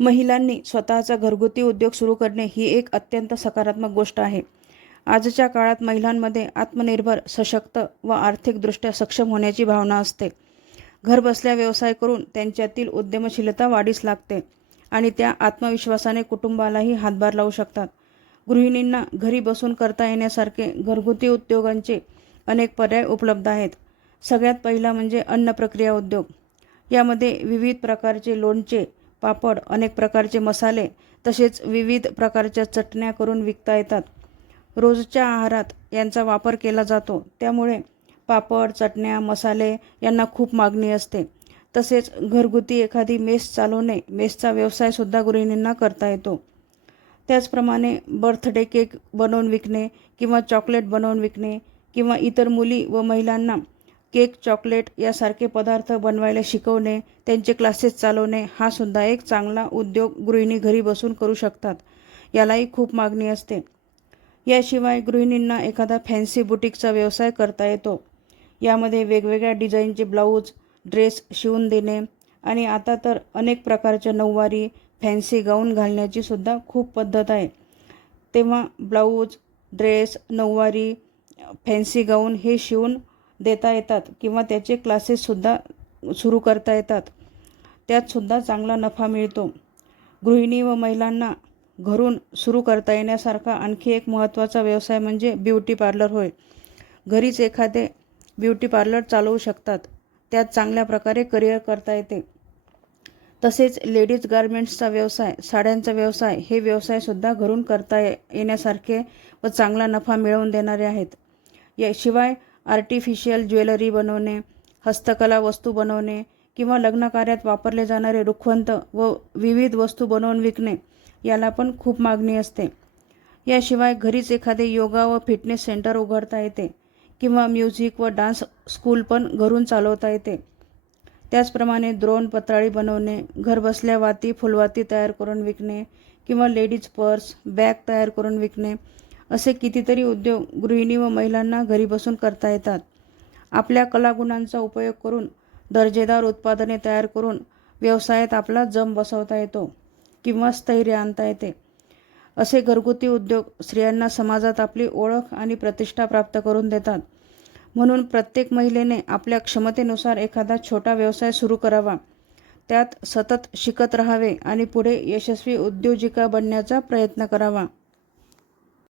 महिलांनी स्वतःचा घरगुती उद्योग सुरू करणे ही एक अत्यंत सकारात्मक गोष्ट आहे. आजच्या काळात महिलांमध्ये आत्मनिर्भर, सशक्त व आर्थिकदृष्ट्या सक्षम होण्याची भावना असते. घरबसल्या व्यवसाय करून त्यांच्यातील उद्यमशीलता वाढीस लागते आणि त्या आत्मविश्वासाने कुटुंबालाही हातभार लावू शकतात. गृहिणींना घरी बसून करता येण्यासारखे घरगुती उद्योगांचे अनेक पर्याय उपलब्ध आहेत. सगळ्यात पहिला म्हणजे अन्न प्रक्रिया उद्योग. यामध्ये विविध प्रकारचे लोणचे, पापड, अनेक प्रकारचे मसाले तसेच विविध प्रकारच्या चटण्या करून विकता येतात. रोजच्या आहारात यांचा वापर केला जातो, त्यामुळे पापड, चटण्या, मसाले यांना खूप मागणी असते. तसेच घरगुती एखादी मेस चालवणे, मेसचा व्यवसायसुद्धा गृहिणींना करता येतो. त्याचप्रमाणे बर्थडे केक बनवून विकणे किंवा चॉकलेट बनवून विकणे किंवा इतर मुली व महिलांना केक, चॉकलेट यासारखे पदार्थ बनवायला शिकवणे, त्यांचे क्लासेस चालवणे हा सुद्धा एक चांगला उद्योग गृहिणी घरी बसून करू शकतात. यालाही खूप मागणी असते. याशिवाय गृहिणींना एखादा फॅन्सी बुटीकचा व्यवसाय करता येतो. यामध्ये वेगवेगळ्या डिझाईनचे ब्लाऊज, ड्रेस शिवून देणे आणि आता तर अनेक प्रकारच्या नऊवारी, फॅन्सी गाऊन घालण्याची सुद्धा खूप पद्धत आहे. तेव्हा ब्लाऊज, ड्रेस, नऊवारी, फॅन्सी गाऊन हे शिवून देता येतात किंवा त्याचे क्लासेससुद्धा सुरू करता येतात. त्यातसुद्धा चांगला नफा मिळतो. गृहिणी व महिलांना घरून सुरू करता येण्यासारखा आणखी एक महत्त्वाचा व्यवसाय म्हणजे ब्युटी पार्लर होय. घरीच एखादे ब्युटी पार्लर चालवू शकतात. त्यात चांगल्या प्रकारे करिअर करता येते. तसेच लेडीज गारमेंट्सचा व्यवसाय, साड्यांचा व्यवसाय हे व्यवसायसुद्धा घरून करता येण्यासारखे व चांगला नफा मिळवून देणारे आहेत. याशिवाय आर्टिफिशियल ज्वेलरी बनवणे, हस्तकला वस्तू बनवणे किंवा लग्नकार्यात वापरले जाणारे रुखवंत व विविध वस्तू बनवून विकणे याला पण खूप मागणी असते. याशिवाय घरीच एखादे योगा व फिटनेस सेंटर उघडता येते किंवा म्युझिक व डान्स स्कूल पण घरून चालवता येते. त्याचप्रमाणे द्रोण पत्राळी बनवणे, घरबसल्या वाती, फुलवाती तयार करून विकणे किंवा लेडीज पर्स, बॅग तयार करून विकणे असे कितीतरी उद्योग गृहिणी व महिलांना घरी बसून करता येतात. आपल्या कलागुणांचा उपयोग करून दर्जेदार उत्पादने तयार करून व्यवसायात आपला जम बसवता येतो किंवा स्थैर्य आणता येते. असे घरगुती उद्योग स्त्रियांना समाजात आपली ओळख आणि प्रतिष्ठा प्राप्त करून देतात. म्हणून प्रत्येक महिलेने आपल्या क्षमतेनुसार एखादा छोटा व्यवसाय सुरू करावा, त्यात सतत शिकत राहावे आणि पुढे यशस्वी उद्योजिका बनण्याचा प्रयत्न करावा.